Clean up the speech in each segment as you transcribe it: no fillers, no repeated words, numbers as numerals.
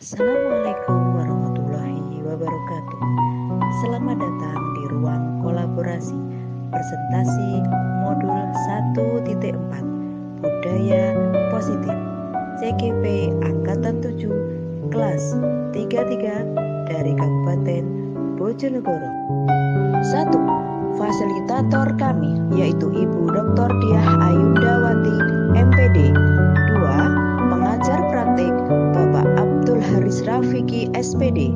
Assalamualaikum warahmatullahi wabarakatuh. Selamat datang di ruang kolaborasi presentasi modul 1.4 Budaya Positif CGP Angkatan 7 kelas 33 dari Kabupaten Bojonegoro. 1. Fasilitator kami yaitu Ibu Dr. Diah Ayundawati MPD. 2. Pengajar praktik Bapak Abdul Haris Rafiki SPD.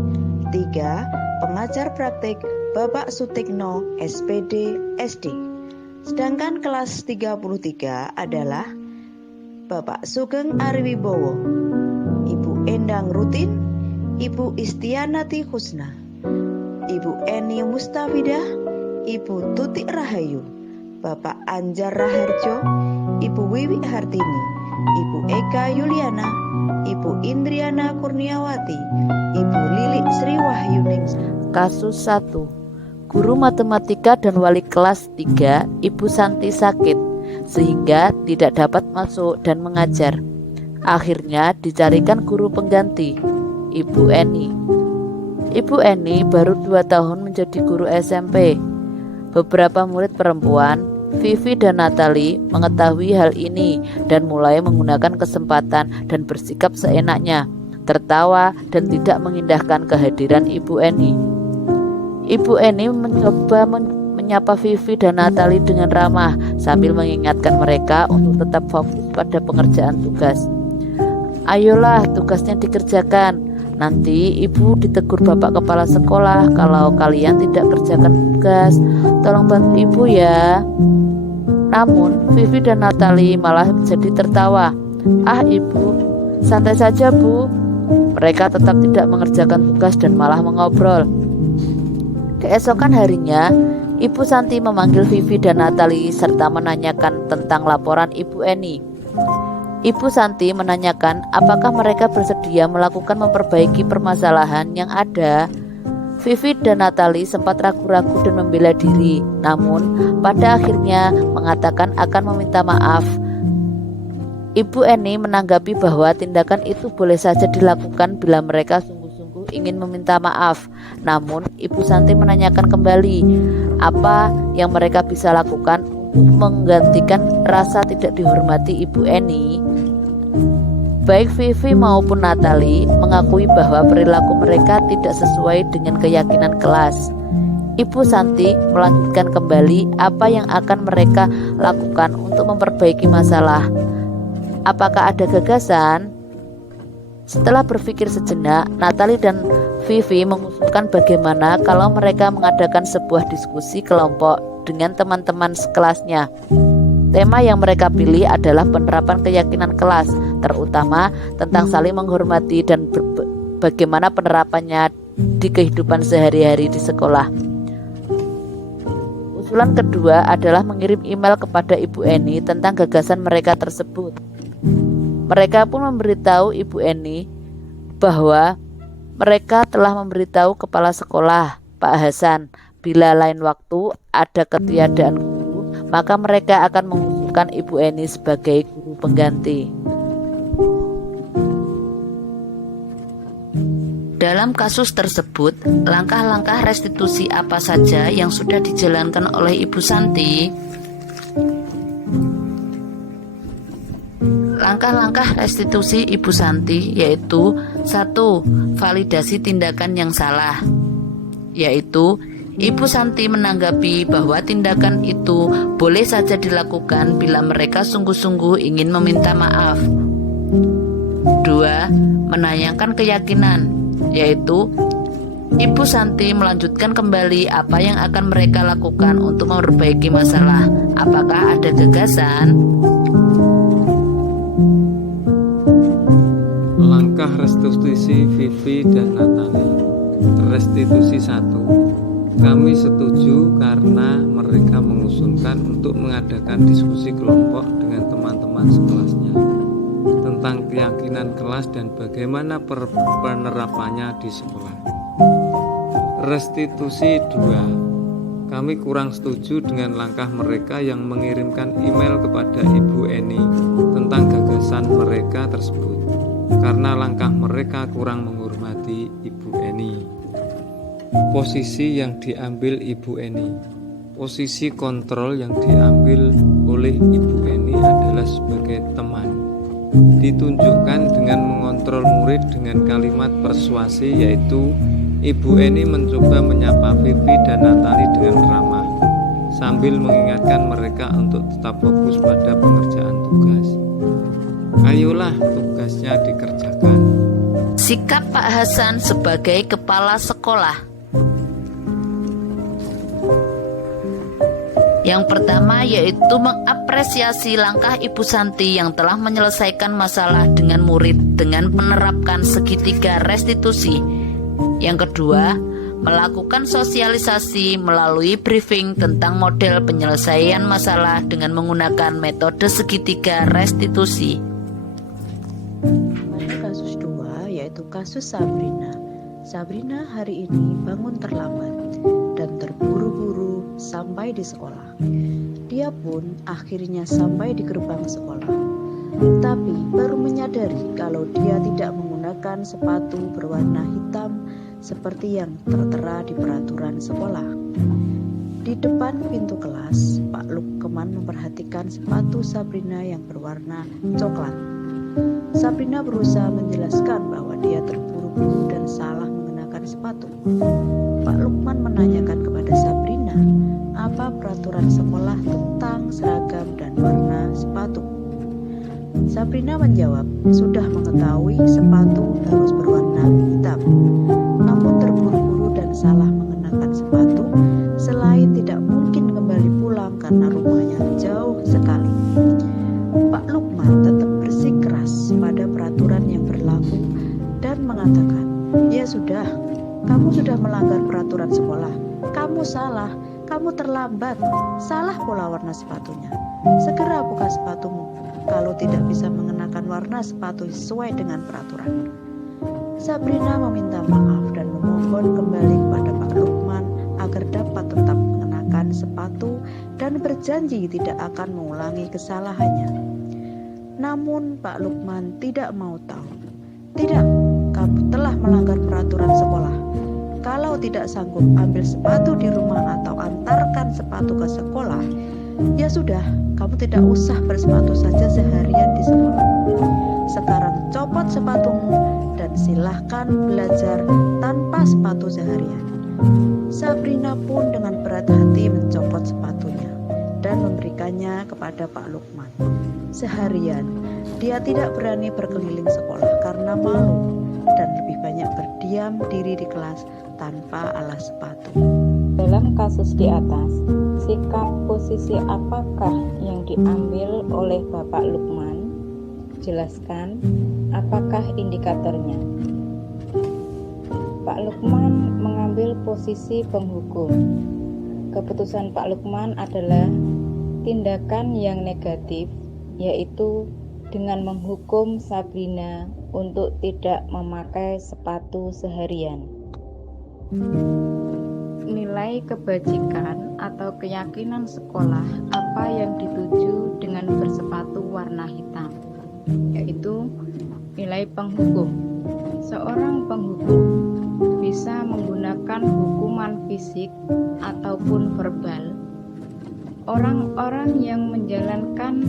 3. Pengajar praktik Bapak Sutikno SPD SD. Sedangkan kelas 33 adalah Bapak Sugeng Ariwibowo, Ibu Endang Rutin, Ibu Istianati Husna, Ibu Eni Mustafidah, Ibu Tuti Rahayu, Bapak Anjar Raharjo, Ibu Wiwi Hartini, Ibu Eka Yuliana, Ibu Indriana Kurniawati, Ibu Lili Sri Wahyuning. Kasus 1. Guru matematika dan wali kelas 3 Ibu Santi sakit sehingga tidak dapat masuk dan mengajar. Akhirnya dicarikan guru pengganti, Ibu Eni. Ibu Eni baru 2 tahun menjadi guru SMP. Beberapa murid perempuan, Vivi dan Natali, mengetahui hal ini dan mulai menggunakan kesempatan dan bersikap seenaknya, tertawa dan tidak mengindahkan kehadiran Ibu Eni. Ibu Eni mencoba menyapa Vivi dan Natali dengan ramah sambil mengingatkan mereka untuk tetap fokus pada pengerjaan tugas. Ayolah, tugasnya dikerjakan. Nanti ibu ditegur bapak kepala sekolah kalau kalian tidak kerjakan tugas. Tolong bantu ibu ya. Namun Vivi dan Natali malah jadi tertawa. Ah ibu, santai saja bu. Mereka tetap tidak mengerjakan tugas dan malah mengobrol. Keesokan harinya, Ibu Santi memanggil Vivi dan Natali serta menanyakan tentang laporan Ibu Eni. Ibu Santi menanyakan apakah mereka bersedia melakukan memperbaiki permasalahan yang ada. Vivi dan Natali sempat ragu-ragu dan membela diri, namun pada akhirnya mengatakan akan meminta maaf. Ibu Eni menanggapi bahwa tindakan itu boleh saja dilakukan bila mereka sungguh-sungguh ingin meminta maaf. Namun Ibu Santi menanyakan kembali apa yang mereka bisa lakukan untuk menggantikan rasa tidak dihormati Ibu Eni. Baik Vivi maupun Natali mengakui bahwa perilaku mereka tidak sesuai dengan keyakinan kelas. Ibu Santi melanjutkan kembali apa yang akan mereka lakukan untuk memperbaiki masalah. Apakah ada gagasan? Setelah berpikir sejenak, Natali dan Vivi mengusulkan bagaimana kalau mereka mengadakan sebuah diskusi kelompok dengan teman-teman sekelasnya. Tema yang mereka pilih adalah penerapan keyakinan kelas, terutama tentang saling menghormati dan bagaimana penerapannya di kehidupan sehari-hari di sekolah. Usulan kedua adalah mengirim email kepada Ibu Eni tentang gagasan mereka tersebut. Mereka pun memberitahu Ibu Eni bahwa mereka telah memberitahu kepala sekolah, Pak Hasan, bila lain waktu ada ketiadaan guru, maka mereka akan mengusulkan Ibu Eni sebagai guru pengganti. Dalam kasus tersebut, langkah-langkah restitusi apa saja yang sudah dijalankan oleh Ibu Santi? Langkah-langkah restitusi Ibu Santi yaitu 1. Validasi tindakan yang salah, yaitu Ibu Santi menanggapi bahwa tindakan itu boleh saja dilakukan bila mereka sungguh-sungguh ingin meminta maaf. 2. Menayangkan keyakinan, yaitu Ibu Santi melanjutkan kembali apa yang akan mereka lakukan untuk memperbaiki masalah. Apakah ada gagasan? Langkah restitusi Vivi dan Natali. Restitusi 1. Kami setuju karena mereka mengusulkan untuk mengadakan diskusi kelompok dengan teman-teman sekelasnya tentang keyakinan kelas dan bagaimana penerapannya di sekolah. Restitusi 2. Kami kurang setuju dengan langkah mereka yang mengirimkan email kepada Ibu Eni tentang gagasan mereka tersebut. karena langkah mereka kurang menghormati Ibu Eni. Posisi yang diambil Ibu Eni. Posisi kontrol yang diambil oleh Ibu Eni adalah sebagai teman. Ditunjukkan dengan mengontrol murid dengan kalimat persuasi, yaitu Ibu Eni mencoba menyapa Vivi dan Natali dengan ramah, sambil mengingatkan mereka untuk tetap fokus pada pengerjaan tugas. Ayolah, tugasnya dikerjakan. Sikap Pak Hasan sebagai kepala sekolah. Yang pertama yaitu mengapresiasi langkah Ibu Santi yang telah menyelesaikan masalah dengan murid dengan menerapkan segitiga restitusi. Yang kedua, melakukan sosialisasi melalui briefing tentang model penyelesaian masalah dengan menggunakan metode segitiga restitusi. Pada kasus 2 yaitu kasus Sabrina. Sabrina hari ini bangun terlambat dan terburu-buru sampai di sekolah. Dia pun akhirnya sampai di gerbang sekolah, tapi baru menyadari kalau dia tidak menggunakan sepatu berwarna hitam seperti yang tertera di peraturan sekolah. Di depan pintu kelas, Pak Lukman memperhatikan sepatu Sabrina yang berwarna coklat. Sabrina berusaha menjelaskan bahwa dia terburu-buru dan salah mengenakan sepatu. Pak Lukman menanyakan kepada Sabrina apa peraturan sekolah tentang seragam dan warna sepatu. Sabrina menjawab sudah mengetahui sepatu harus berwarna hitam, namun terburu-buru dan salah mengenakan sepatu. Selain tidak mungkin kembali pulang karena rumahnya jauh sekali, Pak Lukman tetap bersikeras pada peraturan yang berlaku dan mengatakan, ya sudah, kamu sudah melanggar peraturan sekolah. Kamu salah, kamu terlambat, salah pula warna sepatunya. Segera buka sepatumu kalau tidak bisa mengenakan warna sepatu sesuai dengan peraturan. Sabrina meminta maaf dan memohon kembali kepada Pak Lukman agar dapat tetap mengenakan sepatu dan berjanji tidak akan mengulangi kesalahannya. Namun Pak Lukman tidak mau tahu. Tidak, kamu telah melanggar peraturan sekolah. Kalau tidak sanggup ambil sepatu di rumah atau antarkan sepatu ke sekolah, ya sudah, kamu tidak usah bersepatu saja seharian di sekolah. Sekarang copot sepatumu dan silahkan belajar tanpa sepatu seharian. Sabrina pun dengan berat hati mencopot sepatunya dan memberikannya kepada Pak Lukman. Seharian, dia tidak berani berkeliling sekolah karena malu dan lebih banyak berdiam diri di kelas tanpa alas sepatu. Dalam kasus di atas, sikap posisi apakah yang diambil oleh Bapak Lukman? Jelaskan, apakah indikatornya? Pak Lukman mengambil posisi penghukum. Keputusan Pak Lukman adalah tindakan yang negatif, yaitu dengan menghukum Sabrina untuk tidak memakai sepatu seharian. Nilai kebajikan atau keyakinan sekolah apa yang dituju dengan bersepatu warna hitam, yaitu nilai penghukum. Seorang penghukum bisa menggunakan hukuman fisik ataupun verbal. Orang-orang yang menjalankan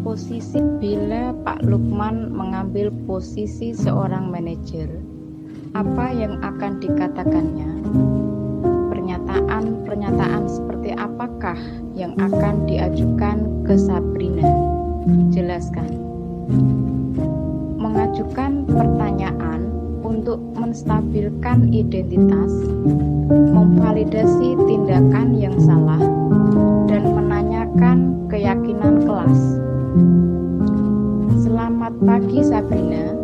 posisi, bila Pak Lukman mengambil posisi seorang manajer, apa yang akan dikatakannya? Pernyataan seperti apakah yang akan diajukan ke Sabrina? Jelaskan. Mengajukan pertanyaan untuk menstabilkan identitas, memvalidasi tindakan yang salah, dan menanyakan keyakinan kelas. Selamat pagi Sabrina.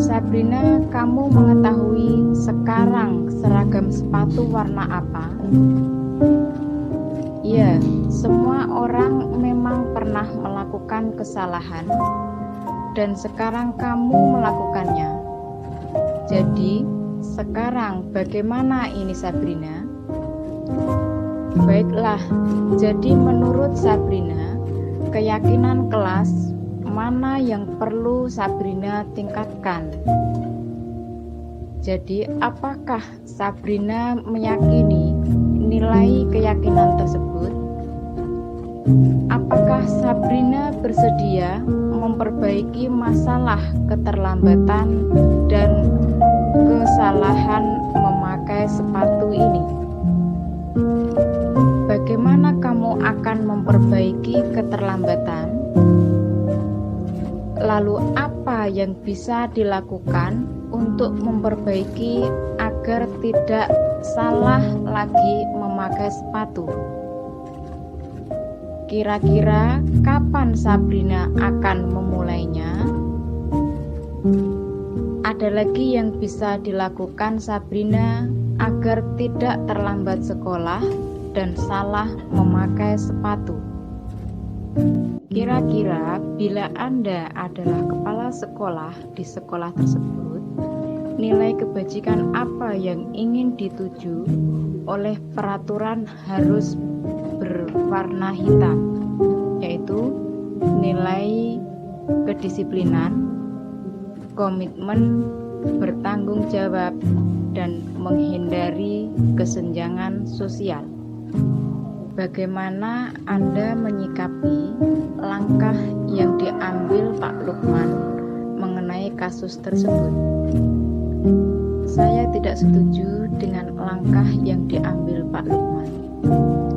Sabrina, kamu mengetahui sekarang seragam sepatu warna apa? Ya, semua orang memang pernah melakukan kesalahan dan sekarang kamu melakukannya. Jadi, sekarang bagaimana ini Sabrina? Baiklah, jadi menurut Sabrina, keyakinan kelas mana yang perlu Sabrina tingkatkan. Jadi, apakah Sabrina meyakini nilai keyakinan tersebut? Apakah Sabrina bersedia memperbaiki masalah keterlambatan dan kesalahan memakai sepatu ini? Bagaimana kamu akan memperbaiki keterlambatan? Lalu apa yang bisa dilakukan untuk memperbaiki agar tidak salah lagi memakai sepatu? Kira-kira kapan Sabrina akan memulainya? Ada lagi yang bisa dilakukan Sabrina agar tidak terlambat sekolah dan salah memakai sepatu. Kira-kira bila Anda adalah kepala sekolah di sekolah tersebut, nilai kebajikan apa yang ingin dituju oleh peraturan harus berwarna hitam, yaitu nilai kedisiplinan, komitmen, bertanggung jawab, dan menghindari kesenjangan sosial. Bagaimana Anda menyikapi langkah yang diambil Pak Lukman mengenai kasus tersebut? Saya tidak setuju dengan langkah yang diambil Pak Lukman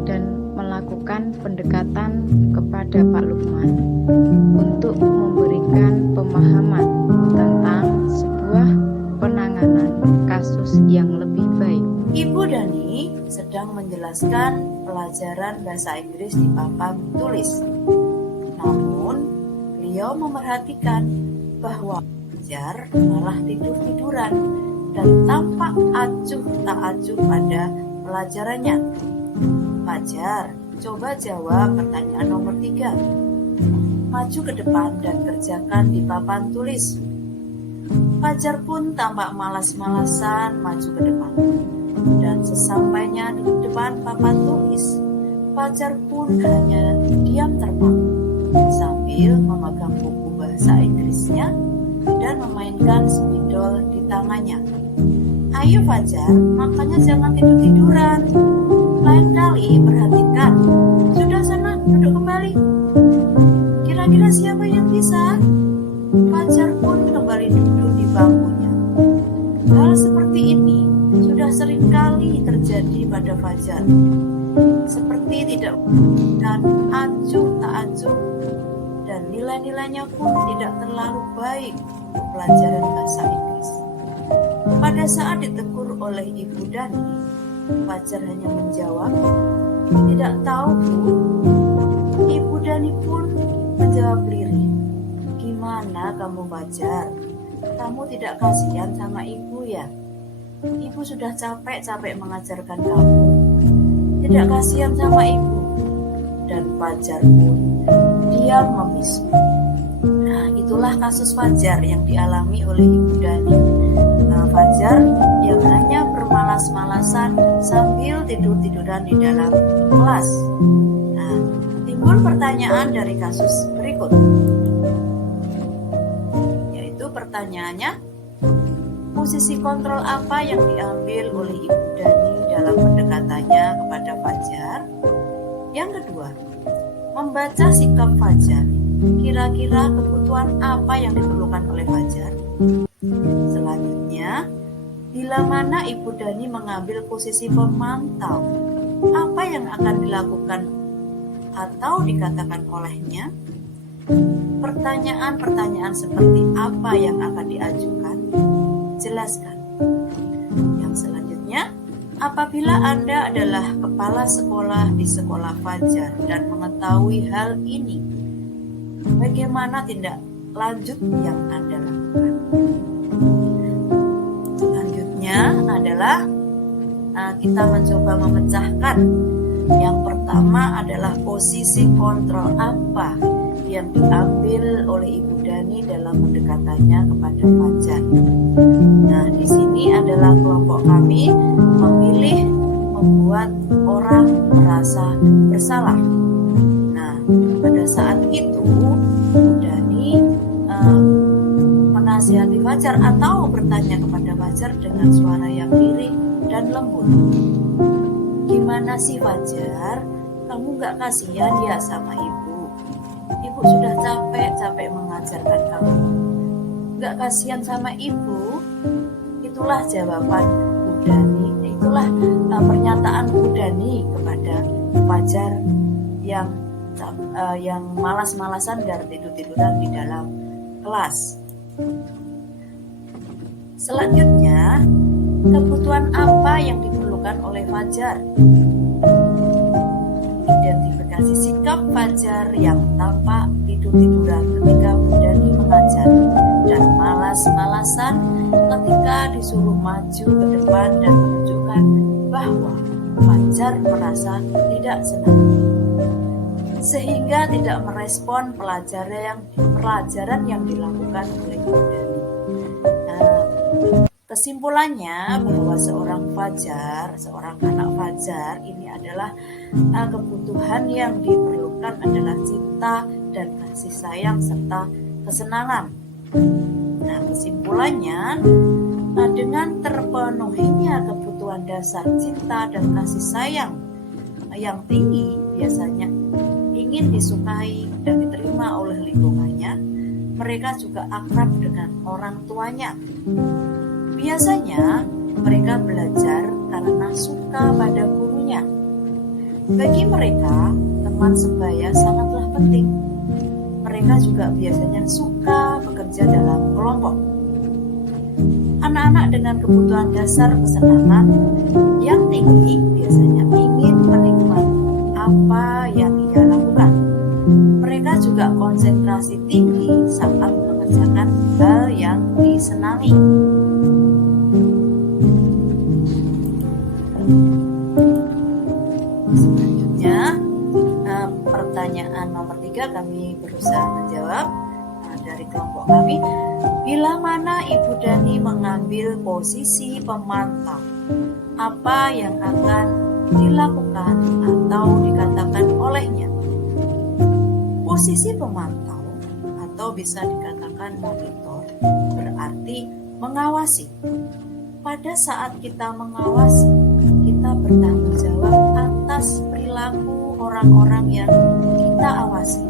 dan melakukan pendekatan kepada Pak Lukman untuk memberikan pemahaman tentang sebuah penanganan kasus yang lebih baik. Ibu Dani sedang menjelaskan pelajaran bahasa Inggris di papan tulis. Namun, beliau memerhatikan bahwa Fajar malah tidur-tiduran dan tampak acuh tak acuh pada pelajarannya. Fajar, coba jawab pertanyaan nomor 3. Maju ke depan dan kerjakan di papan tulis. Fajar pun tampak malas-malasan maju ke depan. Dan sesampainya di depan papan tulis, Fajar pun hanya diam terpaku sambil memegang buku bahasa Inggrisnya dan memainkan spidol di tangannya. Ayo Fajar, makanya jangan tidur-tiduran. Lain kali perhatikan. Sudah sana, duduk kembali. Kira-kira siapa yang bisa? Fajar pun kembali duduk di bangkunya. Hal seperti ini sudah sering kali terjadi pada Fajar. Seperti tidak dan acuh tak acuh, dan nilai-nilainya pun tidak terlalu baik untuk pelajaran bahasa Inggris. Pada saat ditegur oleh Ibu Dani, Fajar hanya menjawab, "Tidak tahu, Bu." Ibu Dani pun menjawab lirih, "Gimana kamu Fajar? Kamu tidak kasihan sama ibu ya? Ibu sudah capek-capek mengajarkan kamu. Tidak kasihan sama ibu." Dan Fajar pun diam membisu. Nah, itulah kasus Fajar yang dialami oleh Ibu Dani. Fajar yang hanya bermalas-malasan sambil tidur-tiduran di dalam kelas. Nah, timbul pertanyaan dari kasus berikut. Yaitu pertanyaannya, posisi kontrol apa yang diambil oleh Ibu Dani dalam pendekatannya kepada Fajar? Yang kedua, membaca sikap Fajar. Kira-kira kebutuhan apa yang diperlukan oleh Fajar? Selanjutnya, bila mana Ibu Dani mengambil posisi pemantau, apa yang akan dilakukan atau dikatakan olehnya? Pertanyaan-pertanyaan seperti apa yang akan diajukan? Jelaskan. Yang selanjutnya, apabila Anda adalah kepala sekolah di sekolah Fajar dan mengetahui hal ini, bagaimana tindak lanjut yang Anda lakukan? Selanjutnya adalah kita mencoba memecahkan. Yang pertama adalah posisi kontrol apa yang diambil oleh Ibu Dani dalam pendekatannya kepada Fajar. Nah, di sini adalah kelompok kami memilih membuat orang merasa bersalah. Nah, pada saat itu Ibu Dani Fajar atau bertanya kepada Fajar dengan suara yang lirih dan lembut. Gimana sih Fajar? Kamu gak kasihan ya sama ibu? Ibu sudah capek mengajarkan kamu. Gak kasihan sama ibu? Itulah jawaban Budani. Itulah pernyataan Budani kepada Fajar yang malas-malasan dan tidur-tiduran di dalam kelas. Selanjutnya, kebutuhan apa yang diperlukan oleh Fajar? Identifikasi sikap Fajar yang tampak tidur-tiduran ketika Budani mengajar dan malas-malasan ketika disuruh maju ke depan dan menunjukkan bahwa Fajar merasa tidak senang, sehingga tidak merespon pelajaran yang dilakukan oleh Budani. Kesimpulannya bahwa seorang anak Fajar ini adalah kebutuhan yang diperlukan adalah cinta dan kasih sayang serta kesenangan. Nah, kesimpulannya, dengan terpenuhinya kebutuhan dasar cinta dan kasih sayang yang tinggi biasanya ingin disukai dan diterima oleh lingkungannya, mereka juga akrab dengan orang tuanya. Biasanya mereka belajar karena suka pada gurunya. Bagi mereka, teman sebaya sangatlah penting. Mereka juga biasanya suka bekerja dalam kelompok. Anak-anak dengan kebutuhan dasar kesenangan yang tinggi biasanya ingin menikmati apa yang ia lakukan. Mereka juga konsentrasi tinggi saat mengerjakan hal yang disenangi. Selanjutnya, pertanyaan nomor 3 kami berusaha menjawab dari kelompok kami. Bila mana Ibu Dani mengambil posisi pemantau, apa yang akan dilakukan atau dikatakan olehnya? Posisi pemantau atau bisa dikatakan monitor berarti mengawasi. Pada saat kita mengawasi, kita bertanggung jawab atas perilaku orang-orang yang kita awasi.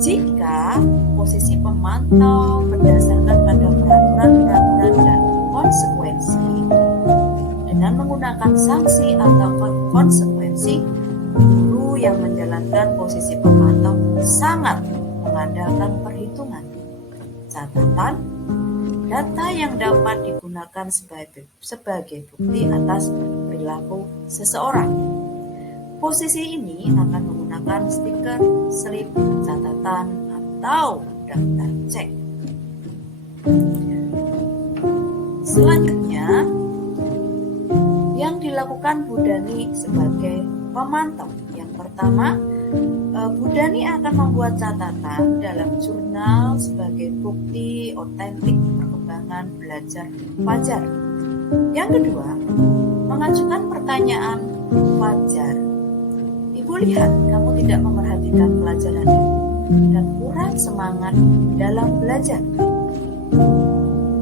Jika posisi pemantau berdasarkan pada peraturan-peraturan dan konsekuensi, dengan menggunakan sanksi atau konsekuensi, guru yang menjalankan posisi pemantau sangat mengandalkan perhitungan, catatan, data yang dapat digunakan sebagai bukti atas perilaku seseorang. Posisi ini akan menggunakan stiker, slip, catatan, atau daftar cek. Selanjutnya, yang dilakukan Budani sebagai pemantau. Yang pertama, Budani akan membuat catatan dalam jurnal sebagai bukti otentik perkembangan belajar Fajar. Yang kedua, mengajukan pertanyaan Fajar. Ibu lihat kamu tidak memerhatikan pelajaran ini dan kurang semangat dalam belajar.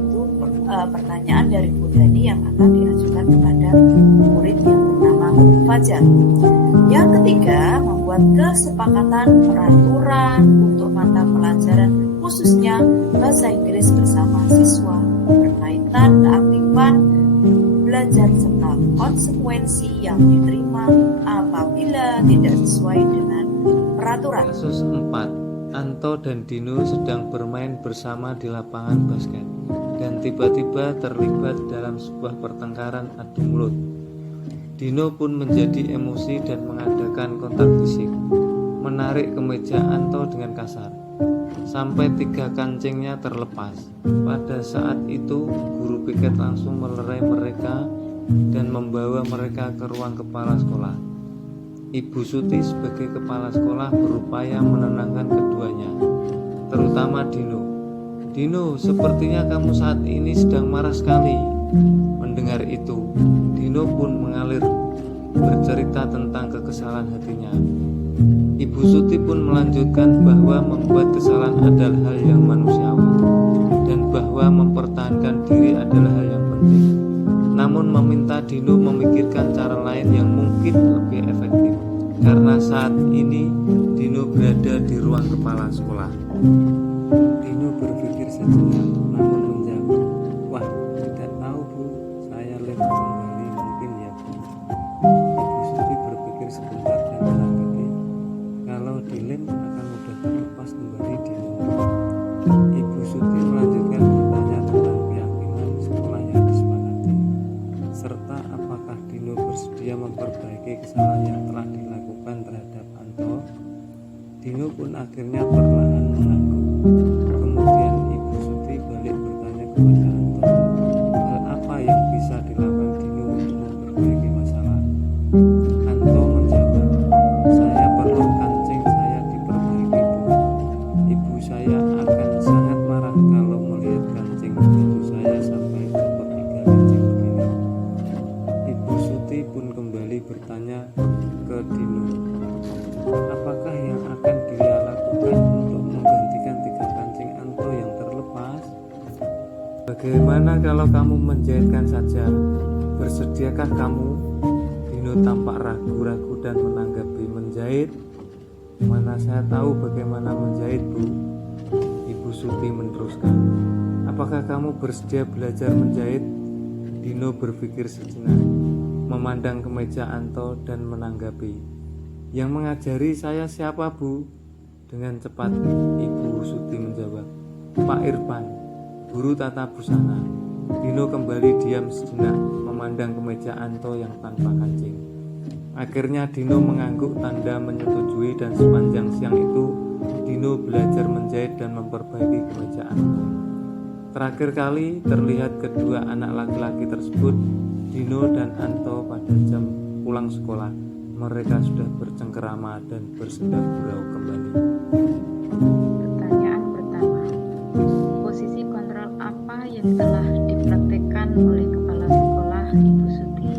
Itu pertanyaan dari Budani yang akan diajukan kepada murid yang bernama Fajar. Yang ketiga, membuat kesepakatan peraturan untuk mata pelajaran khususnya bahasa Inggris bersama siswa berkaitan keaktifan belajar serta konsekuensi yang diterima apabila tidak sesuai dengan peraturan. Kasus 4. Anto dan Dino sedang bermain bersama di lapangan basket dan tiba-tiba terlibat dalam sebuah pertengkaran adu mulut. Dino pun menjadi emosi dan mengadakan kontak fisik, menarik kemeja Anto dengan kasar, sampai 3 kancingnya terlepas. Pada saat itu, guru piket langsung melerai mereka dan membawa mereka ke ruang kepala sekolah. Ibu Suti sebagai kepala sekolah berupaya menenangkan keduanya, terutama Dino. Dino, sepertinya kamu saat ini sedang marah sekali. Mendengar itu, Dino pun mengalir bercerita tentang kekesalan hatinya. Ibu Suti pun melanjutkan bahwa membuat kesalahan adalah hal yang manusiawi dan bahwa mempertahankan diri adalah hal yang penting, namun meminta Dino memikirkan cara lain yang mungkin lebih efektif. Karena saat ini Dino berada di ruang kepala sekolah. Dino berpikir sejenak, namun menjawab, "Wah, tidak tahu Bu, saya lem kembali mungkin ya Bu." Ibu Suti berpikir sebentar dan menanggapi, "Kalau dilem akan mudah terlepas kembali Dino." Ibu Suti melanjutkan bertanya tentang keyakinan sekolah yang disepakati, serta apakah Dino bersedia memperbaiki kesalahan yang telah dilakukan terhadap Anto. Dino pun akhirnya perlahan mengangguk. Kemudian Ibu Suti balik bertanya kepada Anto, hal apa yang bisa dilakukan Dino untuk memperbaiki masalah. Anto menjawab, "Saya perlu kancing saya diperbaiki Bu. Ibu saya akan sangat marah kalau melihat kancing ibu saya sampai bertiga kancing begini." Ibu Suti pun kembali bertanya ke Dino, apakah yang akan dia lakukan untuk menggantikan 3 kancing Anto yang terlepas? "Bagaimana kalau kamu menjahitkan saja? Bersediakah kamu?" Dino tampak ragu-ragu dan menanggapi, "Menjahit? Mana saya tahu bagaimana menjahit Bu." Ibu Suti meneruskan, "Apakah kamu bersedia belajar menjahit?" Dino berpikir sejenak, memandang ke meja Anto dan menanggapi, "Yang mengajari saya siapa Bu?" Dengan cepat Ibu Suti menjawab, "Pak Irfan, guru tata busana." Dino kembali diam sejenak, memandang ke meja Anto yang tanpa kancing. Akhirnya Dino mengangguk tanda menyetujui, dan sepanjang siang itu Dino belajar menjahit dan memperbaiki kemeja Anto. Terakhir kali terlihat kedua anak laki-laki tersebut, Dino dan Anto, pada jam pulang sekolah. Mereka sudah bercengkerama dan bersenda gurau kembali. Pertanyaan pertama, posisi kontrol apa yang telah dipraktekkan oleh kepala sekolah Ibu Suti?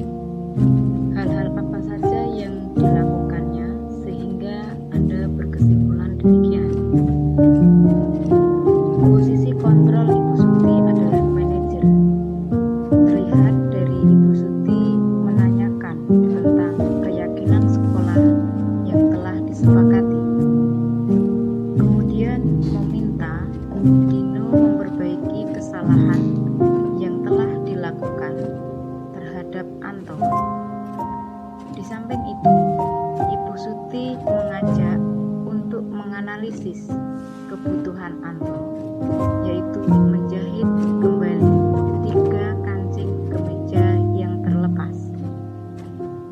Hal-hal apa saja yang dilakukannya sehingga Anda berkesimpulan demikian? Posisi kontrol Ibu Suti adalah manajer. Terlihat dari Ibu Suti menanyakan tentang keyakinan sekolah yang telah disepakati. Kemudian meminta Dino memperbaiki kesalahan yang telah dilakukan terhadap Anto. Di samping itu, Ibu Suti mengajak untuk menganalisis kebutuhan Anto, yaitu menjahit kembali 3 kancing kemeja yang terlepas.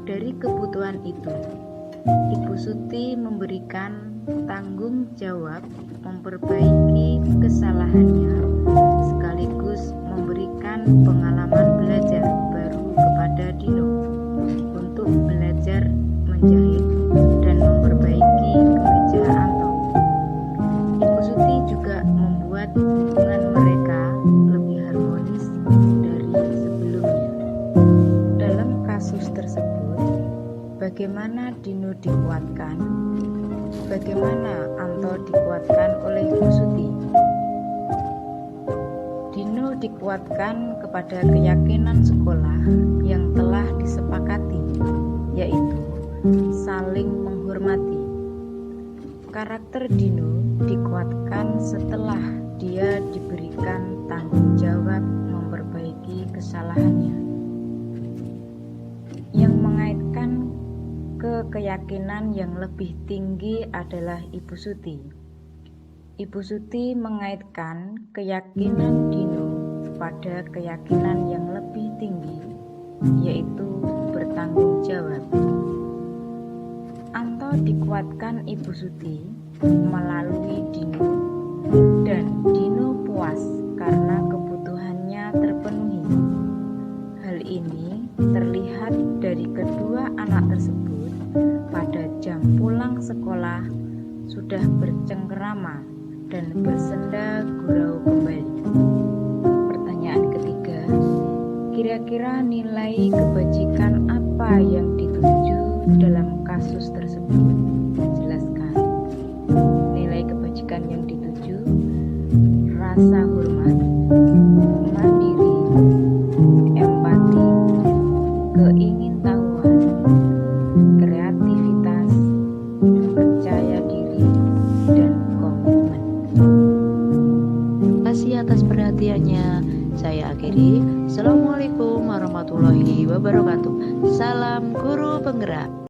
Dari kebutuhan itu, Ibu Suti memberikan tanggung jawab memperbaiki kesalahannya sekaligus memberikan pengalaman belajar baru kepada Dino untuk belajar menjahit dan memperbaiki kemeja Anto. Ibu Suti juga membuat hubungan mereka lebih harmonis dari sebelumnya. Dalam kasus tersebut, bagaimana Dino dikuatkan? Bagaimana Anto dikuatkan oleh Ibu Suti? Dino dikuatkan kepada keyakinan sekolah yang telah disepakati, yaitu saling menghormati. Karakter Dino dikuatkan setelah dia diberikan tanggung jawab memperbaiki kesalahannya. Yang mengaitkan ke keyakinan yang lebih tinggi adalah Ibu Suti. Ibu Suti mengaitkan keyakinan Dino pada keyakinan yang lebih tinggi, yaitu bertanggung jawab. Anto dikuatkan Ibu Suti melalui Dino, dan Dino puas karena kebutuhannya terpenuhi. Hal ini terlihat dari kedua anak tersebut pada jam pulang sekolah sudah bercengkerama dan bersenda gurau kembali. Pertanyaan ketiga, kira-kira nilai kebajikan apa yang dituju dalam kasus tersebut? Jelaskan. Nilai kebajikan yang dituju: rasa hormat, diri. Assalamualaikum warahmatullahi wabarakatuh. Salam guru penggerak.